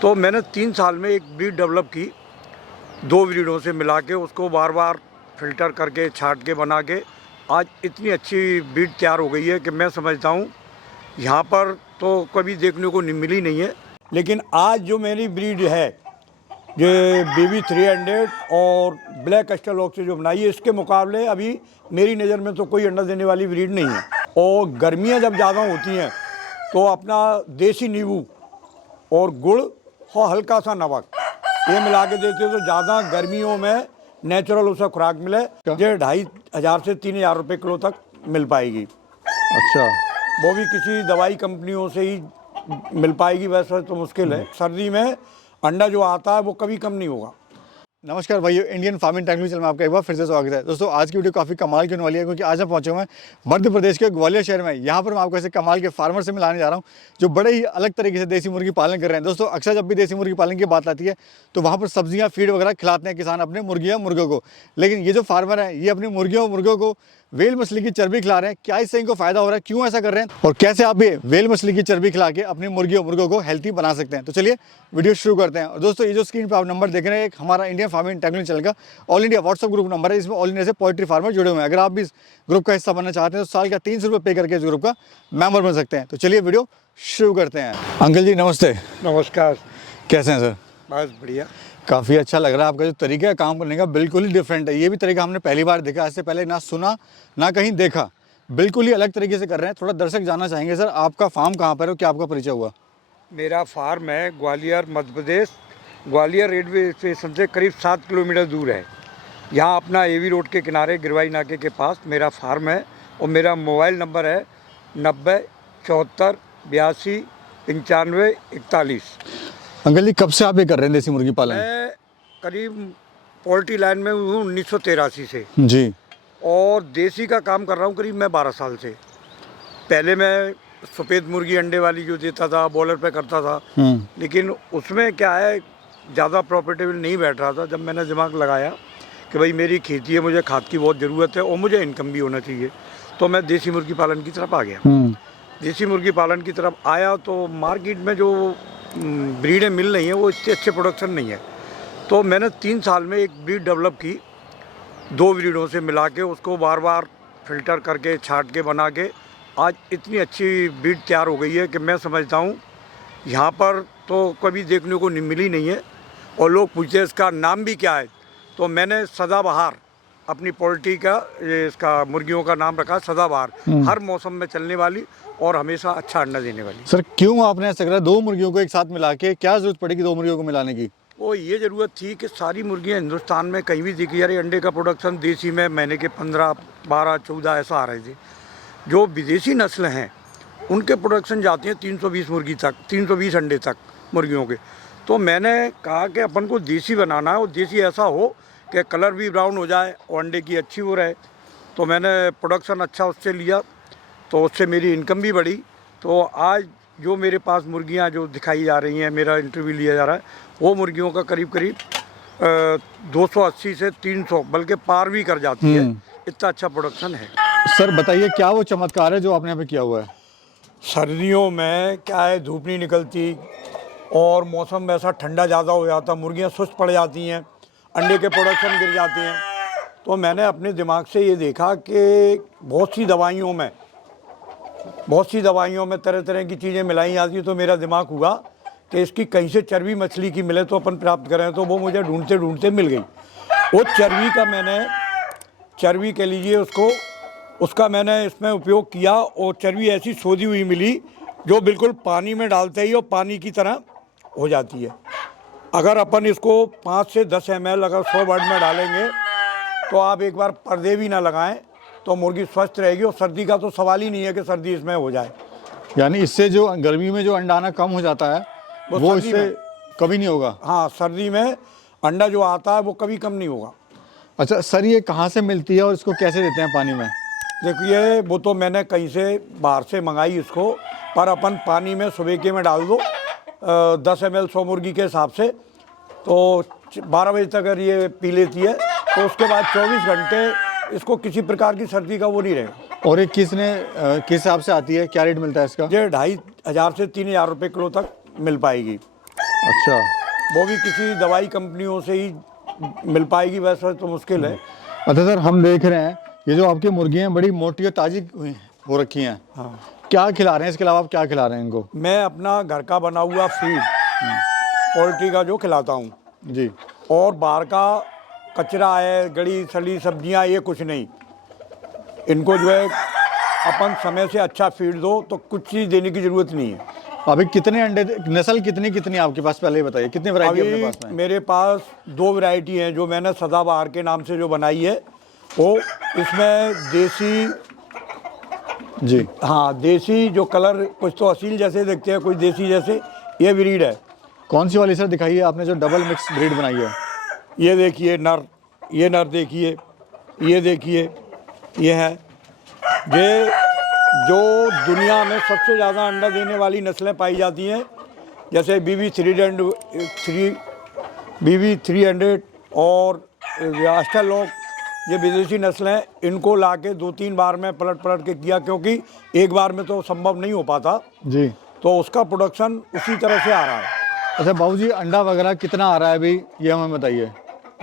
तो मैंने 3 साल में एक ब्रीड डेवलप की, 2 ब्रीडों से मिला के उसको बार बार फ़िल्टर करके छांट के बना के आज इतनी अच्छी ब्रीड तैयार हो गई है कि मैं समझता हूँ यहाँ पर तो कभी देखने को मिली नहीं है। लेकिन आज जो मेरी ब्रीड है, ये बेबी 300 और ब्लैक एस्ट्रोलॉग से जो बनाई है, इसके मुकाबले अभी मेरी नज़र में तो कोई अंडा देने वाली ब्रीड नहीं है। और गर्मियाँ जब ज़्यादा होती हैं तो अपना देसी नींबू और गुड़ और हल्का सा नमक ये मिला के देते हो तो ज़्यादा गर्मियों में नेचुरल उसे खुराक मिले, जो 2500 से 3000 रुपये किलो तक मिल पाएगी। अच्छा, वो भी किसी दवाई कंपनियों से ही मिल पाएगी, वैसे तो मुश्किल है। सर्दी में अंडा जो आता है वो कभी कम नहीं होगा। नमस्कार भाइयों, इंडियन फार्मिंग टेक्नोलॉजी चैनल में आपका एक बार फिर से स्वागत है। दोस्तों, आज की वीडियो काफ़ी कमाल की होने वाली है क्योंकि आज मैं पहुंचे हुए हैं मध्य प्रदेश के ग्वालियर शहर में। यहाँ पर मैं आपको ऐसे कमाल के फार्मर से मिलाने जा रहा हूँ जो बड़े ही अलग तरीके से देसी मुर्गी पालन कर रहे हैं। दोस्तों, अक्सर जब भी देसी मुर्गी पालन की बात आती है तो वहाँ पर सब्जियाँ, फीड वगैरह खिलाते हैं किसान अपने मुर्गियाँ मुर्गों को, लेकिन ये जो फार्मर हैं ये अपनी मुर्गियों मुर्गों को वेल मछली की चर्बी खिला रहे हैं। क्या इससे इनको फायदा हो रहा है, क्यों ऐसा कर रहे हैं और कैसे आप ये वेल मछली की चर्बी खिला के अपनी मुर्गियों मुर्गों को हेल्थी बना सकते हैं, तो चलिए वीडियो शुरू करते हैं। और दोस्तों, ये जो स्क्रीन पर आप नंबर देख रहे हैं, एक हमारा इंडियन फार्मिंग टेक्नोलॉजी चैनल का all India WhatsApp group number है। इसमें ऑल इंडिया से पोल्ट्री फार्मर जुड़े हुए हैं। अगर आप भी इस ग्रुप का हिस्सा बनना चाहते हैं तो साल का 300 रुपये पे करके इस ग्रुप का मेंबर बन सकते हैं। तो चलिए वीडियो शुरू करते हैं। अंकल जी नमस्ते। नमस्कार। कैसे हैं सर? बस बढ़िया। काफ़ी अच्छा लग रहा है, आपका जो तरीका है काम करने का बिल्कुल ही डिफरेंट है। ये भी तरीका हमने पहली बार देखा, इससे पहले ना सुना ना कहीं देखा, बिल्कुल ही अलग तरीके से कर रहे हैं। थोड़ा दर्शक जानना चाहेंगे सर, आपका फार्म कहाँ पर है और क्या आपका परिचय हुआ? मेरा फार्म है ग्वालियर मध्य प्रदेश, ग्वालियर रेलवे स्टेशन से करीब 7 किलोमीटर दूर है। यहाँ अपना एवी रोड के किनारे गिरवाई नाके के पास मेरा फार्म है और मेरा मोबाइल नंबर है 90 74 82 95 41। अंकल जी, कब से आप ये कर रहे हैं देसी मुर्गी पालन? मैं करीब पोल्ट्री लाइन में हूँ 1983 से जी। और देसी का काम कर रहा हूँ करीब मैं 12 साल से। पहले मैं सफ़ेद मुर्गी अंडे वाली जो देता था बॉयलर पे करता था, लेकिन उसमें क्या है ज़्यादा प्रॉफिटेबल नहीं बैठ रहा था। जब मैंने दिमाग लगाया कि भाई मेरी खेती है, मुझे खाद की बहुत ज़रूरत है और मुझे इनकम भी होना चाहिए, तो मैं देसी मुर्गी पालन की तरफ आ गया। देसी मुर्गी पालन की तरफ आया तो मार्केट में जो ब्रीडें मिल रही हैं वो इतने अच्छे प्रोडक्शन नहीं है। तो मैंने 3 साल में एक ब्रीड डेवलप की, 2 ब्रीडों से मिला के उसको बार बार फ़िल्टर करके छांट के बना के आज इतनी अच्छी ब्रीड तैयार हो गई है कि मैं समझता हूँ यहाँ पर तो कभी देखने को मिली नहीं है। और लोग पूछते हैं इसका नाम भी क्या है, तो मैंने सदाबहार अपनी पोल्ट्री का इसका मुर्गियों का नाम रखा सदाबहार, हर मौसम में चलने वाली और हमेशा अच्छा अंडा देने वाली। सर, क्यों आपने ऐसा करा, 2 मुर्गियों को एक साथ मिला के? क्या जरूरत पड़ी कि 2 मुर्गियों को मिलाने की? वो ये ज़रूरत थी कि सारी मुर्गियाँ हिंदुस्तान में कहीं भी दिखी जा रही, अंडे का प्रोडक्शन देसी में महीने के 15 12 14 ऐसा आ रहे थे। जो विदेशी नस्ल हैं उनके प्रोडक्शन जाती हैं 320 मुर्गी तक, 320 अंडे तक मुर्गियों के। तो मैंने कहा कि अपन को देसी बनाना है और देसी ऐसा हो कि कलर भी ब्राउन हो जाए और अंडे की अच्छी वो रहे। तो मैंने प्रोडक्शन अच्छा उससे लिया, तो उससे मेरी इनकम भी बढ़ी। तो आज जो मेरे पास मुर्गियां जो दिखाई जा रही हैं, मेरा इंटरव्यू लिया जा रहा है, वो मुर्गियों का करीब करीब 280 से 300 बल्कि पार भी कर जाती है, इतना अच्छा प्रोडक्शन है। सर बताइए, क्या वो चमत्कार है जो आपने यहाँ पे किया हुआ है? सर्दियों में क्या है, धूप नहीं निकलती और मौसम वैसा ठंडा ज़्यादा हो जाता, मुर्गियाँ सुस्त पड़ जाती हैं, अंडे के प्रोडक्शन गिर जाते हैं। तो मैंने अपने दिमाग से ये देखा कि बहुत सी दवाइयों में तरह तरह की चीज़ें मिलाई जाती हैं। तो मेरा दिमाग हुआ कि इसकी कहीं से चर्बी मछली की मिले तो अपन प्राप्त करें, तो वो मुझे ढूंढते ढूंढते मिल गई। वो चर्बी का मैंने चर्बी कह लीजिए उसका मैंने इसमें उपयोग किया और चर्बी ऐसी सोधी हुई मिली जो बिल्कुल पानी में डालते ही और पानी की तरह हो जाती है। अगर अपन इसको 5 से 10 ml अगर 100 वर्ड में डालेंगे तो आप एक बार पर्दे भी ना लगाएं तो मुर्गी स्वस्थ रहेगी। और सर्दी का तो सवाल ही नहीं है कि सर्दी इसमें हो जाए। यानी इससे जो गर्मी में जो अंडा आना कम हो जाता है वो इससे कभी नहीं होगा? हाँ, सर्दी में अंडा जो आता है वो कभी कम नहीं होगा। अच्छा सर, ये कहाँ से मिलती है और इसको कैसे देते हैं पानी में? देखिए, वो तो मैंने कहीं से बाहर से मंगाई इसको, पर अपन पानी में सुबह के में डाल दो 10 ml 100 मुर्गी के हिसाब से, तो 12 बजे तक अगर ये पी लेती है तो उसके बाद 24 घंटे इसको किसी प्रकार की सर्दी का वो नहीं रहेगा। और ये किस हिसाब से आती है, क्या रेट मिलता है इसका? ये 2500 से 3000 रुपये किलो तक मिल पाएगी। अच्छा वो भी किसी दवाई कंपनियों से ही मिल पाएगी, वैसे तो मुश्किल है। अच्छा सर, हम देख रहे हैं ये जो आपकी मुर्गियाँ हैं बड़ी मोटी और ताज़ी हो रखी हैं, हाँ, क्या खिला रहे हैं? इसके अलावा आप क्या खिला रहे हैं इनको? मैं अपना घर का बना हुआ फीड पोल्ट्री का जो खिलाता हूँ, जी। और बाहर का कचरा है, गली सड़ी सब्जियाँ, ये कुछ नहीं। इनको जो है अपन समय से अच्छा फीड दो तो कुछ चीज़ देने की ज़रूरत नहीं है। अभी कितने अंडे, नस्ल कितनी आपके पास, पहले ही बताइए, कितनी वैरायटी अपने पास में? मेरे पास 2 वैरायटी हैं जो मैंने सदाबहार के नाम से जो बनाई है, वो इसमें देसी, जी। हाँ देसी जो कलर कुछ तो असील जैसे दिखते हैं, कुछ देसी जैसे, ये ब्रीड है। कौन सी वाली सर दिखाइए आपने जो डबल मिक्स ब्रीड बनाई है? ये देखिए नर, ये नर देखिए, ये देखिए, ये है। ये जो दुनिया में सबसे ज़्यादा अंडा देने वाली नस्लें पाई जाती हैं, जैसे BB 300 और ऑस्ट्रेलॉक, ये विदेशी नस्लें, इनको लाके 2-3 बार में पलट के किया, क्योंकि एक बार में तो संभव नहीं हो पाता जी। तो उसका प्रोडक्शन उसी तरह से आ रहा है। अच्छा बाबूजी, अंडा वगैरह कितना आ रहा है अभी, ये हमें बताइए।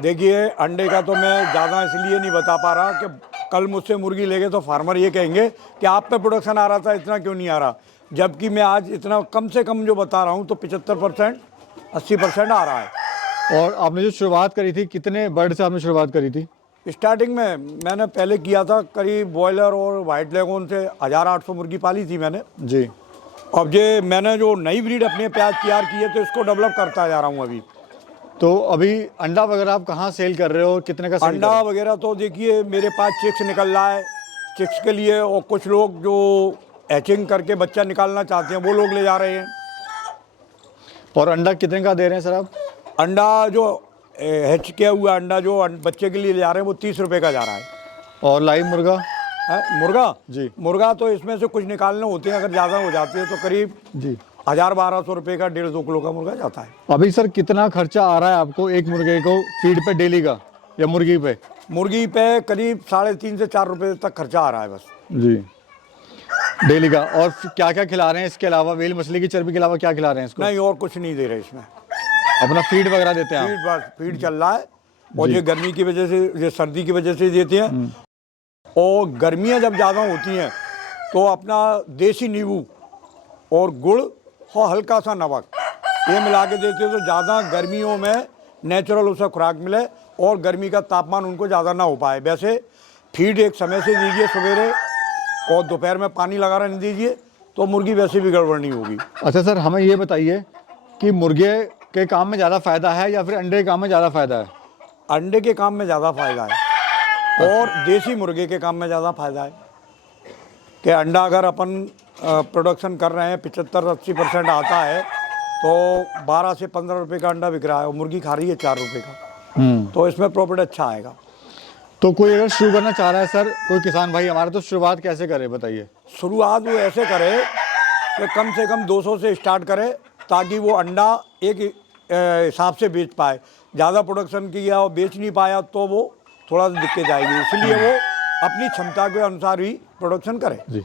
देखिए अंडे का तो मैं ज़्यादा इसलिए नहीं बता पा रहा कि कल मुझसे मुर्गी लेंगे तो फार्मर ये कहेंगे कि आप पे प्रोडक्शन आ रहा था, इतना क्यों नहीं आ रहा, जबकि मैं आज इतना कम से कम जो बता रहा हूँ तो 75% 80% आ रहा है। और आपने जो शुरुआत करी थी, कितने बर्ड से आपने शुरुआत करी थी? स्टार्टिंग में मैंने पहले किया था करीब बॉयलर और वाइट लेगोन से 1800 मुर्गी पाली थी मैंने। जी। अब ये मैंने जो नई ब्रीड अपने प्याज तैयार की है तो इसको डेवलप करता जा रहा हूँ अभी। तो अभी अंडा वगैरह आप कहाँ सेल कर रहे हो, कितने का सेल कर अंडा रहे हो? वगैरह तो देखिए मेरे पास चिक्स निकल रहा है, चिक्स के लिए, और कुछ लोग जो हैचिंग करके बच्चा निकालना चाहते हैं वो लोग ले जा रहे हैं। और अंडा कितने का दे रहे हैं सर आप? अंडा जो हैच किया हुआ अंडा जो बच्चे के लिए ले जा रहे हैं वो 30 रुपये का जा रहा है। और लाइव मुर्गा? है मुर्गा? जी। मुर्गा तो इसमें से कुछ निकालने होते हैं, अगर ज़्यादा हो जाती है तो करीब जी 1000-1200 रुपये का 1.5-2 किलो का मुर्गा जाता है। अभी सर कितना खर्चा आ रहा है आपको एक मुर्गे को फीड पे डेली का, या मुर्गी पे? मुर्गी पे करीब 3.5 से 4 रुपये तक खर्चा आ रहा है बस। जी, डेली का। और क्या क्या खिला रहे हैं इसके अलावा, वेल मछली की चर्बी के अलावा क्या खिला रहे हैं इसको? नहीं और कुछ नहीं दे रहे इसमें, अपना फीड वगैरह देते हैं आप? फीड, बस फीड चल रहा है। और ये गर्मी की वजह से, ये सर्दी की वजह से देते हैं। और गर्मियाँ जब ज़्यादा होती हैं तो अपना देसी नींबू और गुड़ और हल्का सा नमक ये मिला के देते हैं, तो ज़्यादा गर्मियों में नेचुरल उसे खुराक मिले और गर्मी का तापमान उनको ज़्यादा ना हो पाए। वैसे फीड एक समय से दीजिए सवेरे, और दोपहर में पानी लगा रहने दीजिए, तो मुर्गी वैसे भी गड़बड़ नहीं होगी। अच्छा सर, हमें ये बताइए कि मुर्गे के काम में ज़्यादा फ़ायदा है या फिर अंडे के काम में ज़्यादा फ़ायदा है? अंडे के काम में ज़्यादा फायदा है और देसी मुर्गे के काम में ज़्यादा फायदा है कि अंडा अगर अपन प्रोडक्शन कर रहे हैं 75-80% आता है तो 12 से 15 रुपये का अंडा बिक रहा है और मुर्गी खा रही है 4 रुपये का, तो इसमें प्रॉफिट अच्छा आएगा। तो कोई अगर शुरू करना चाह रहा है सर, कोई किसान भाई हमारा, तो शुरुआत कैसे करे बताइए? शुरुआत वो ऐसे करे कि कम से कम 200 से स्टार्ट करे, ताकि वो अंडा एक हिसाब से बेच पाए। ज़्यादा प्रोडक्शन किया और बेच नहीं पाया तो वो थोड़ा सा दिक्कत आएगी, इसलिए वो अपनी क्षमता के अनुसार ही प्रोडक्शन करे। जी।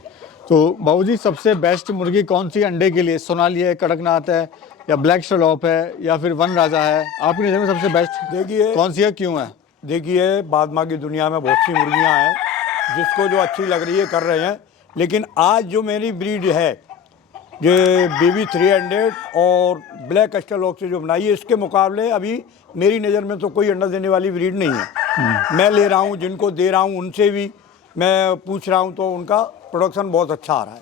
तो बाबूजी, सबसे बेस्ट मुर्गी कौन सी अंडे के लिए? सोनाली है, कड़कनाथ है, या ब्लैक शलॉप है, या फिर वन राजा है? आपकी नज़र में सबसे बेस्ट देखिए कौन सी है, क्यों है? देखिए बाद माँ की दुनिया में बहुत सी मुर्गियाँ हैं, जिसको जो अच्छी लग रही है कर रहे हैं, लेकिन आज जो मेरी ब्रीड है जो BB 300 और ब्लैक एस्ट्रोलॉक से जो बनाई है, इसके मुकाबले अभी मेरी नज़र में तो कोई अंडा देने वाली ब्रीड नहीं है। मैं ले रहा हूँ, जिनको दे रहा हूँ उनसे भी मैं पूछ रहा हूँ, तो उनका प्रोडक्शन बहुत अच्छा आ रहा है।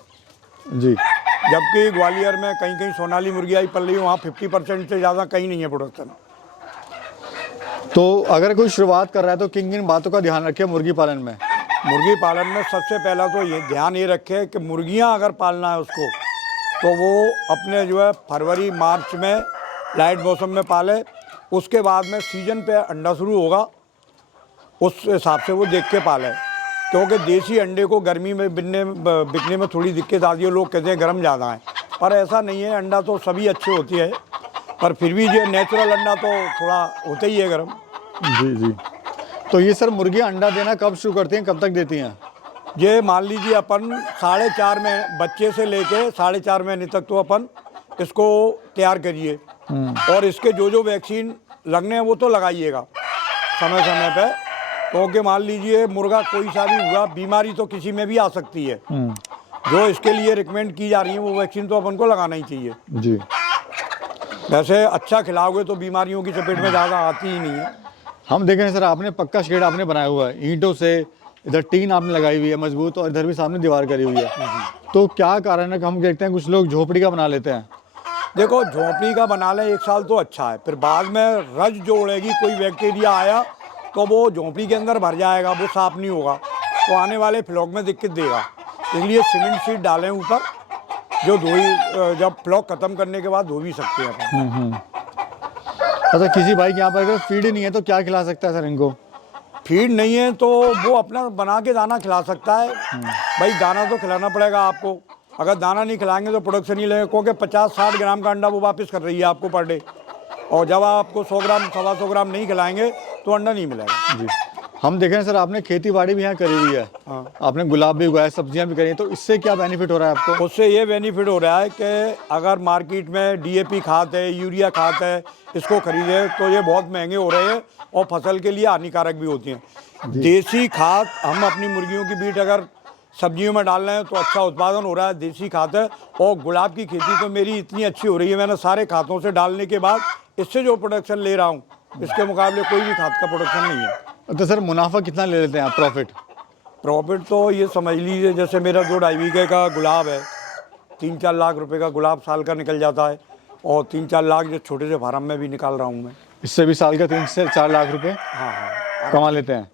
जी। जबकि ग्वालियर में कहीं कहीं सोनाली मुर्गियाँ ही पल रही, वहाँ 50% से ज़्यादा कहीं नहीं है प्रोडक्शन। तो अगर कोई शुरुआत कर रहा है तो किन किन बातों का ध्यान रखे मुर्गी पालन में? मुर्गी पालन में सबसे पहला तो ये ध्यान ये रखे कि मुर्गियाँ अगर पालना है उसको, तो वो अपने जो है फरवरी मार्च में लाइट मौसम में पाले। उसके बाद में सीजन पे अंडा शुरू होगा, उस हिसाब से वो देख के पाले, क्योंकि देसी अंडे को गर्मी में बिकने में थोड़ी दिक्कत आती है। लोग कहते हैं गर्म ज़्यादा है, पर ऐसा नहीं है, अंडा तो सभी अच्छे होती है, पर फिर भी जो नेचुरल अंडा तो थोड़ा होता ही है गर्म। जी जी। तो ये सर मुर्गियाँ अंडा देना कब शुरू करती हैं, कब तक देती हैं? ये मान लीजिए अपन 4.5 महीने बच्चे से लेके 4.5 महीने तक तो अपन इसको तैयार करिए, और इसके जो वैक्सीन लगने हैं वो तो लगाइएगा समय समय पे, क्योंकि मान लीजिए मुर्गा कोई सा भी हुआ, बीमारी तो किसी में भी आ सकती है। जो इसके लिए रिकमेंड की जा रही है वो वैक्सीन तो अपन को लगाना ही चाहिए जी। वैसे अच्छा खिलाओगे तो बीमारियों की चपेट में ज़्यादा आती ही नहीं है। हम देख रहे हैं सर, आपने पक्का शेड आपने बनाया हुआ है ईंटों से, इधर टीन आपने लगाई हुई है मजबूत, और इधर भी सामने दीवार करी हुई है। तो क्या कारण है कि हम देखते हैं कुछ लोग झोपड़ी का बना लेते हैं? देखो, झोंपड़ी का बना लें 1 साल तो अच्छा है, फिर बाद में रज जो उड़ेगी, कोई बैक्टीरिया आया तो वो झोंपड़ी के अंदर भर जाएगा, वो साफ नहीं होगा, तो आने वाले फ्लॉक में दिक्कत देगा। इसलिए सीमेंट शीट डालें ऊपर, जो जब फ्लॉक खत्म करने के बाद धो भी सकते हैं अपन। अच्छा, किसी भाई के यहाँ पर अगर फीड नहीं है तो क्या खिला सकता है सर इनको? फीड नहीं है तो वो अपना बना के दाना खिला सकता है। भाई दाना तो खिलाना पड़ेगा आपको, अगर दाना नहीं खिलाएंगे तो प्रोडक्शन नहीं लगेगा, क्योंकि 50-60 ग्राम का अंडा वो वापस कर रही है आपको पर डे, और जब आपको 100 ग्राम 125 ग्राम नहीं खिलाएंगे तो अंडा नहीं मिलेगा। जी। हम देख रहे हैं सर, आपने खेती बाड़ी भी यहाँ करी हुई है। हाँ। आपने गुलाब भी उगाया, सब्जियां भी करी हैं, तो इससे क्या बेनिफिट हो रहा है आपको? उससे ये बेनिफिट हो रहा है कि अगर मार्केट में डीएपी खाद है, यूरिया खाद है, इसको खरीदे तो ये बहुत महंगे हो रहे हैं और फसल के लिए हानिकारक भी होती हैं। देसी खाद हम अपनी मुर्गियों की बीट अगर सब्जियों में डाल रहे हैं तो अच्छा उत्पादन हो रहा है, देसी खाद है। और गुलाब की खेती तो मेरी इतनी अच्छी हो रही है, मैंने सारे खादों से डालने के बाद इससे जो प्रोडक्शन ले रहा हूँ इसके मुकाबले कोई भी खाद का प्रोडक्शन नहीं है। तो सर मुनाफा कितना ले लेते हैं आप, प्रॉफिट तो ये समझ लीजिए, जैसे मेरा 2-2.5 बीघे का गुलाब है, 3-4 लाख रुपए का गुलाब साल का निकल जाता है, और 3-4 लाख जो छोटे से फार्म में भी निकाल रहा हूँ मैं। इससे भी साल का 3 से 4 लाख रुपए हाँ कमा लेते हैं।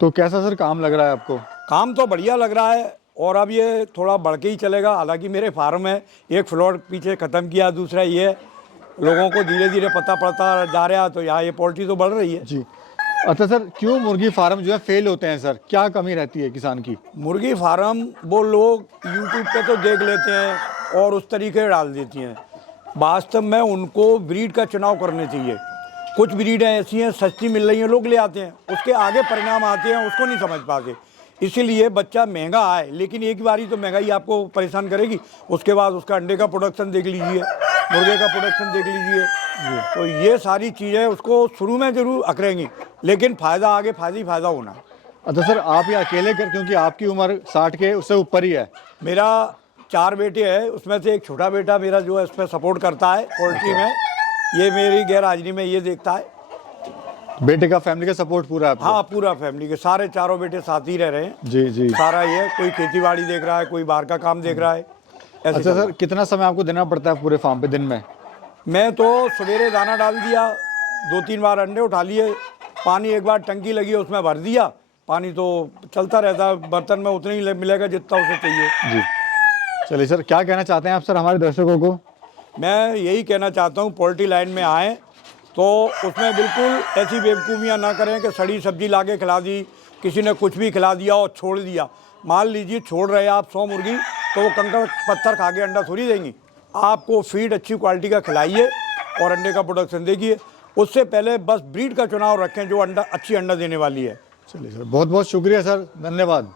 तो कैसा सर काम लग रहा है आपको? काम तो बढ़िया लग रहा है, और अब ये थोड़ा बढ़ के ही चलेगा। हालांकि मेरे फार्म है, एक फ्लोर पीछे ख़त्म किया, दूसरा ये लोगों को धीरे धीरे पता पड़ता जा रहा है, तो यहाँ ये पोल्ट्री तो बढ़ रही है। जी। अच्छा सर, क्यों मुर्गी फार्म जो है फेल होते हैं सर, क्या कमी रहती है किसान की? मुर्गी फार्म वो लोग यूट्यूब पे तो देख लेते हैं और उस तरीके डाल देती हैं, वास्तव में उनको ब्रीड का चुनाव करने चाहिए। कुछ ब्रीडें ऐसी हैं सस्ती मिल रही हैं, लोग ले आते हैं, उसके आगे परिणाम आते हैं उसको नहीं समझ पाते। इसीलिए बच्चा महंगा आए, लेकिन एक बारी तो महंगाई आपको परेशान करेगी, उसके बाद उसका अंडे का प्रोडक्शन देख लीजिए, मुर्गे का प्रोडक्शन देख लीजिए। तो ये सारी चीज़ें उसको शुरू में जरूर अकड़ेंगी, लेकिन फ़ायदा आगे फ़ायदा होना। अच्छा सर, आप ये अकेले कर, क्योंकि आपकी उम्र 60 के उससे ऊपर ही है। मेरा 4 बेटे हैं, उसमें से एक छोटा बेटा मेरा जो है इस पर सपोर्ट करता है पोल्ट्री में, ये मेरी गैर हाजिरी में ये देखता है। बेटे का फैमिली का सपोर्ट पूरा है? हाँ, पूरा फैमिली के सारे चारों बेटे साथ ही रह रहे हैं। जी जी। सारा ये, कोई खेती बाड़ी देख रहा है, कोई बाहर का काम देख रहा है। ऐसे अच्छा सर, कितना समय आपको देना पड़ता है पूरे फार्म पे दिन में? मैं तो सवेरे दाना डाल दिया, 2-3 बार अंडे उठा लिए, पानी एक बार टंकी लगी उसमें भर दिया, पानी तो चलता रहता है, बर्तन में उतना ही मिलेगा जितना उसे चाहिए। जी। चलिए सर, क्या कहना चाहते हैं आप सर हमारे दर्शकों को? मैं यही कहना चाहता हूँ, पोल्ट्री लाइन में आएँ तो उसमें बिल्कुल ऐसी बेवकूफ़ियाँ ना करें कि सड़ी सब्जी ला के खिला दी, किसी ने कुछ भी खिला दिया और छोड़ दिया। मान लीजिए छोड़ रहे आप 100 मुर्गी, तो वो कंकड़ पत्थर खा के अंडा थोड़ी देंगी। आपको फीड अच्छी क्वालिटी का खिलाइए और अंडे का प्रोडक्शन देखिए। उससे पहले बस ब्रीड का चुनाव रखें जो अच्छी अंडा देने वाली है। चलिए सर, बहुत बहुत शुक्रिया सर, धन्यवाद।